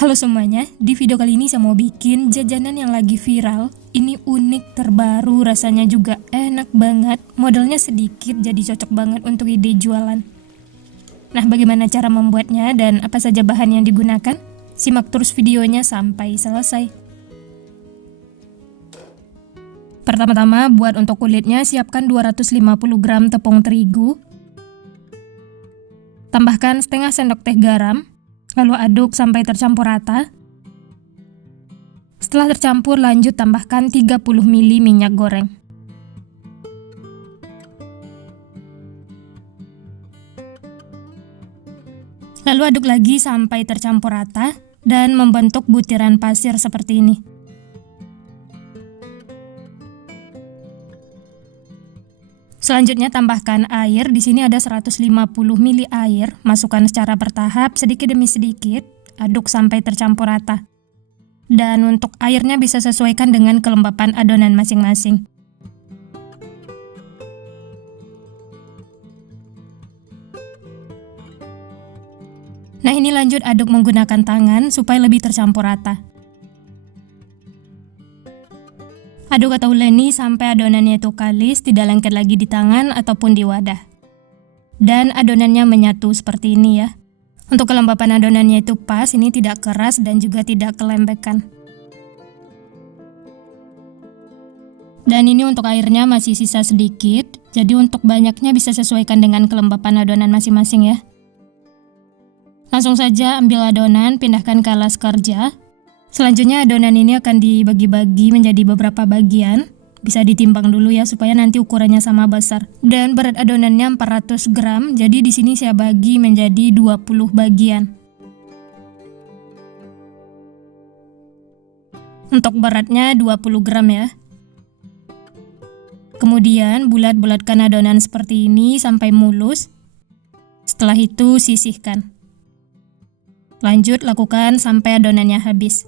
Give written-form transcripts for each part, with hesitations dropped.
Halo semuanya, di video kali ini saya mau bikin jajanan yang lagi viral. Ini unik, terbaru, rasanya juga enak banget. Modalnya sedikit, jadi cocok banget untuk ide jualan. Nah, bagaimana cara membuatnya dan apa saja bahan yang digunakan? Simak terus videonya sampai selesai. Pertama-tama, buat untuk kulitnya, siapkan 250 gram tepung terigu. Tambahkan setengah sendok teh garam. Lalu aduk sampai tercampur rata. Setelah tercampur, lanjut tambahkan 30 ml minyak goreng. Lalu aduk lagi sampai tercampur rata dan membentuk butiran pasir seperti ini. Selanjutnya tambahkan air. Di sini ada 150 ml air. Masukkan secara bertahap sedikit demi sedikit. Aduk sampai tercampur rata. Dan untuk airnya bisa sesuaikan dengan kelembapan adonan masing-masing. Nah, ini lanjut aduk menggunakan tangan supaya lebih tercampur rata. Aduk atau uleni sampai adonannya itu kalis, tidak lengket lagi di tangan ataupun di wadah. Dan adonannya menyatu seperti ini ya. Untuk kelembapan adonannya itu pas, ini tidak keras dan juga tidak kelembekan. Dan ini untuk airnya masih sisa sedikit, jadi untuk banyaknya bisa sesuaikan dengan kelembapan adonan masing-masing ya. Langsung saja ambil adonan, pindahkan ke alas kerja. Selanjutnya adonan ini akan dibagi-bagi menjadi beberapa bagian. Bisa ditimbang dulu ya supaya nanti ukurannya sama besar. Dan berat adonannya 400 gram, jadi di sini saya bagi menjadi 20 bagian. Untuk beratnya 20 gram ya. Kemudian bulat-bulatkan adonan seperti ini sampai mulus. Setelah itu sisihkan. Lanjut lakukan sampai adonannya habis.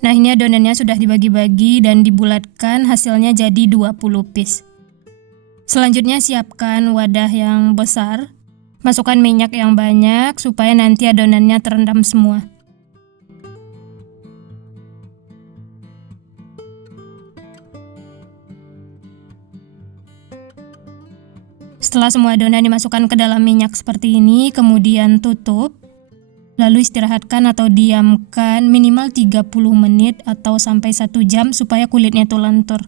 Nah, ini adonannya sudah dibagi-bagi dan dibulatkan, hasilnya jadi 20 piece. Selanjutnya siapkan wadah yang besar. Masukkan minyak yang banyak supaya nanti adonannya terendam semua. Setelah semua adonan dimasukkan ke dalam minyak seperti ini, kemudian tutup. Lalu istirahatkan atau diamkan minimal 30 menit atau sampai 1 jam supaya kulitnya itu lentur.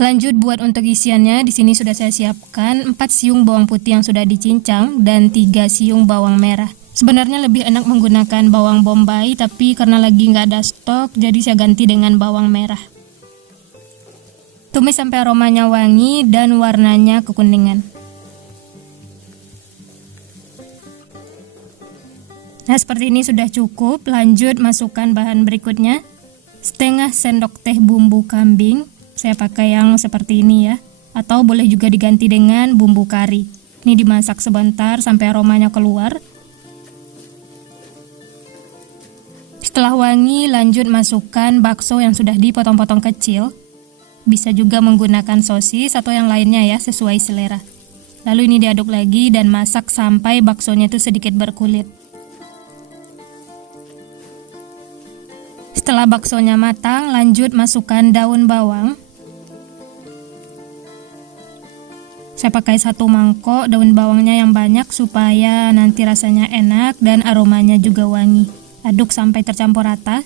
Lanjut buat untuk isiannya, di sini sudah saya siapkan 4 siung bawang putih yang sudah dicincang dan 3 siung bawang merah. Sebenarnya lebih enak menggunakan bawang bombay, tapi karena lagi nggak ada stok, jadi saya ganti dengan bawang merah. Tumis sampai aromanya wangi dan warnanya kekuningan. Nah, seperti ini sudah cukup. Lanjut masukkan bahan berikutnya. Setengah sendok teh bumbu kambing. Saya pakai yang seperti ini ya. Atau boleh juga diganti dengan bumbu kari. Ini dimasak sebentar sampai aromanya keluar. Setelah wangi, lanjut masukkan bakso yang sudah dipotong-potong kecil. Bisa juga menggunakan sosis atau yang lainnya ya, sesuai selera. Lalu ini diaduk lagi dan masak sampai baksonya itu sedikit berkulit. Setelah baksonya matang, lanjut masukkan daun bawang. Saya pakai 1 mangkok daun bawangnya yang banyak supaya nanti rasanya enak dan aromanya juga wangi. Aduk sampai tercampur rata.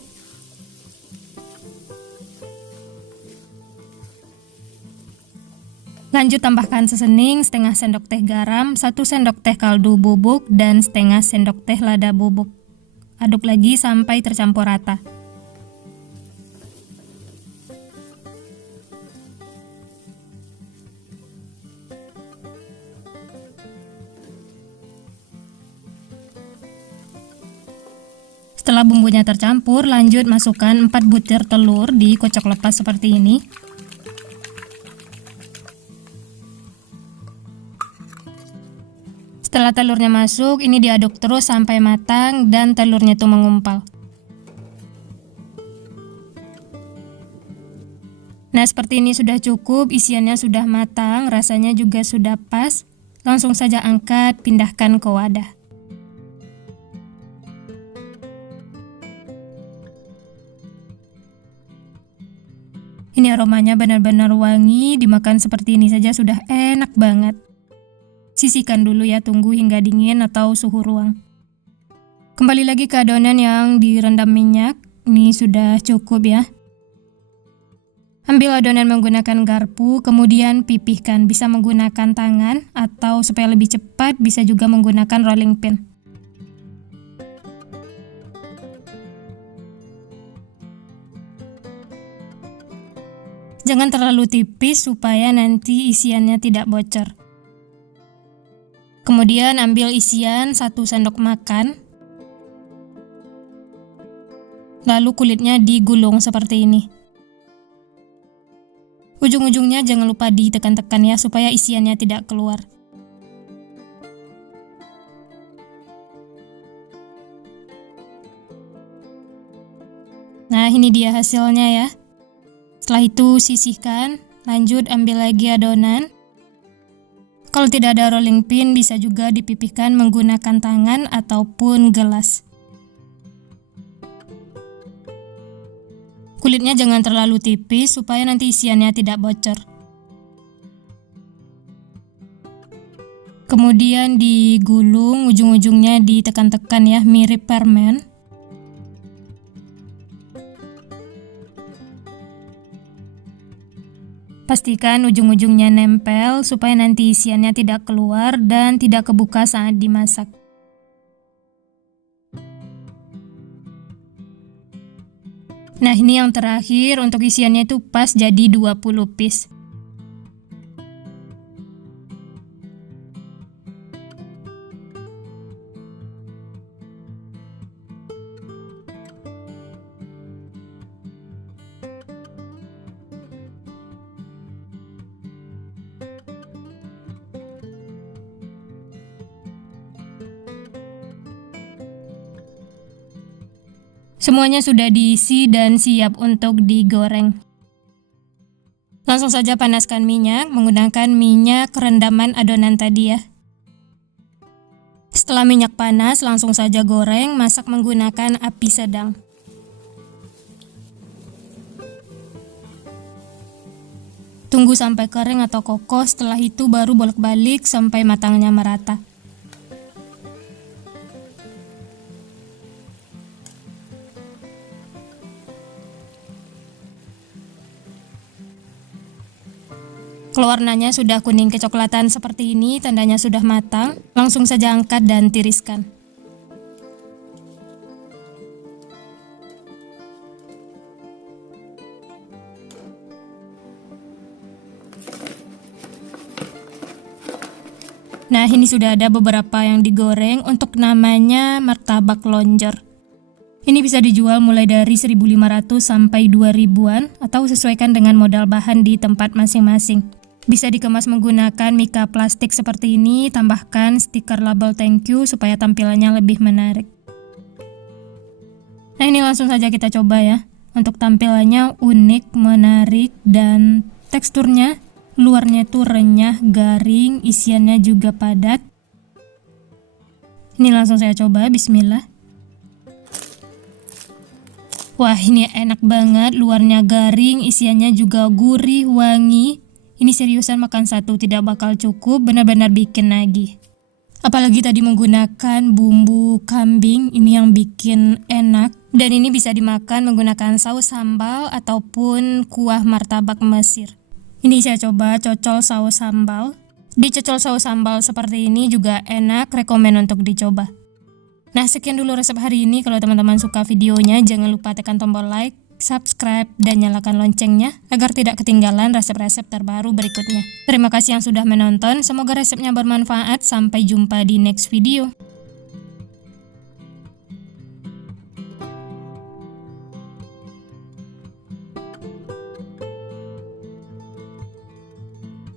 Lanjut tambahkan sesening, setengah sendok teh garam, 1 sendok teh kaldu bubuk, dan setengah sendok teh lada bubuk. Aduk lagi sampai tercampur rata. Setelah bumbunya tercampur, lanjut masukkan 4 butir telur dikocok lepas seperti ini. Setelah telurnya masuk, ini diaduk terus sampai matang dan telurnya tuh mengumpal. Nah, seperti ini sudah cukup, isiannya sudah matang, rasanya juga sudah pas. Langsung saja angkat, pindahkan ke wadah. Ini aromanya benar-benar wangi, dimakan seperti ini saja sudah enak banget. Sisihkan dulu ya, tunggu hingga dingin atau suhu ruang. Kembali lagi ke adonan yang direndam minyak, ini sudah cukup ya. Ambil adonan menggunakan garpu, kemudian pipihkan. Bisa menggunakan tangan atau supaya lebih cepat bisa juga menggunakan rolling pin. Jangan terlalu tipis supaya nanti isiannya tidak bocor. Kemudian ambil isian 1 sendok makan. Lalu kulitnya digulung seperti ini. Ujung-ujungnya jangan lupa ditekan-tekan ya supaya isiannya tidak keluar. Nah, ini dia hasilnya ya. Setelah itu sisihkan, lanjut ambil lagi adonan. Kalau tidak ada rolling pin bisa juga dipipihkan menggunakan tangan ataupun gelas. Kulitnya jangan terlalu tipis supaya nanti isiannya tidak bocor. Kemudian digulung, ujung-ujungnya ditekan-tekan ya, mirip permen. Pastikan ujung-ujungnya nempel supaya nanti isiannya tidak keluar dan tidak kebuka saat dimasak. Nah, ini yang terakhir, untuk isiannya itu pas jadi 20 piece. Semuanya sudah diisi dan siap untuk digoreng. Langsung saja panaskan minyak menggunakan minyak rendaman adonan tadi ya. Setelah minyak panas, langsung saja goreng, masak menggunakan api sedang. Tunggu sampai kering atau kokoh, setelah itu baru bolak-balik sampai matangnya merata. Kalau warnanya sudah kuning kecoklatan seperti ini, tandanya sudah matang. Langsung saja angkat dan tiriskan. Nah, ini sudah ada beberapa yang digoreng. Untuk namanya martabak lonjor. Ini bisa dijual mulai dari 1.500 sampai 2.000-an atau sesuaikan dengan modal bahan di tempat masing-masing. Bisa dikemas menggunakan mika plastik seperti ini, tambahkan stiker label thank you supaya tampilannya lebih menarik. Nah, ini langsung saja kita coba ya. Untuk tampilannya unik, menarik, dan teksturnya luarnya tuh renyah, garing, isiannya juga padat. Ini langsung saya coba, bismillah. Wah, ini enak banget, luarnya garing, isiannya juga gurih, wangi. Ini seriusan makan satu tidak bakal cukup, benar-benar bikin nagih. Apalagi tadi menggunakan bumbu kambing, ini yang bikin enak. Dan ini bisa dimakan menggunakan saus sambal ataupun kuah martabak Mesir. Ini saya coba cocol saus sambal. Dicocol saus sambal seperti ini juga enak, rekomen untuk dicoba. Nah, sekian dulu resep hari ini. Kalau teman-teman suka videonya, jangan lupa tekan tombol like, subscribe, dan nyalakan loncengnya agar tidak ketinggalan resep-resep terbaru berikutnya. Terima kasih yang sudah menonton, semoga resepnya bermanfaat. Sampai jumpa di next video.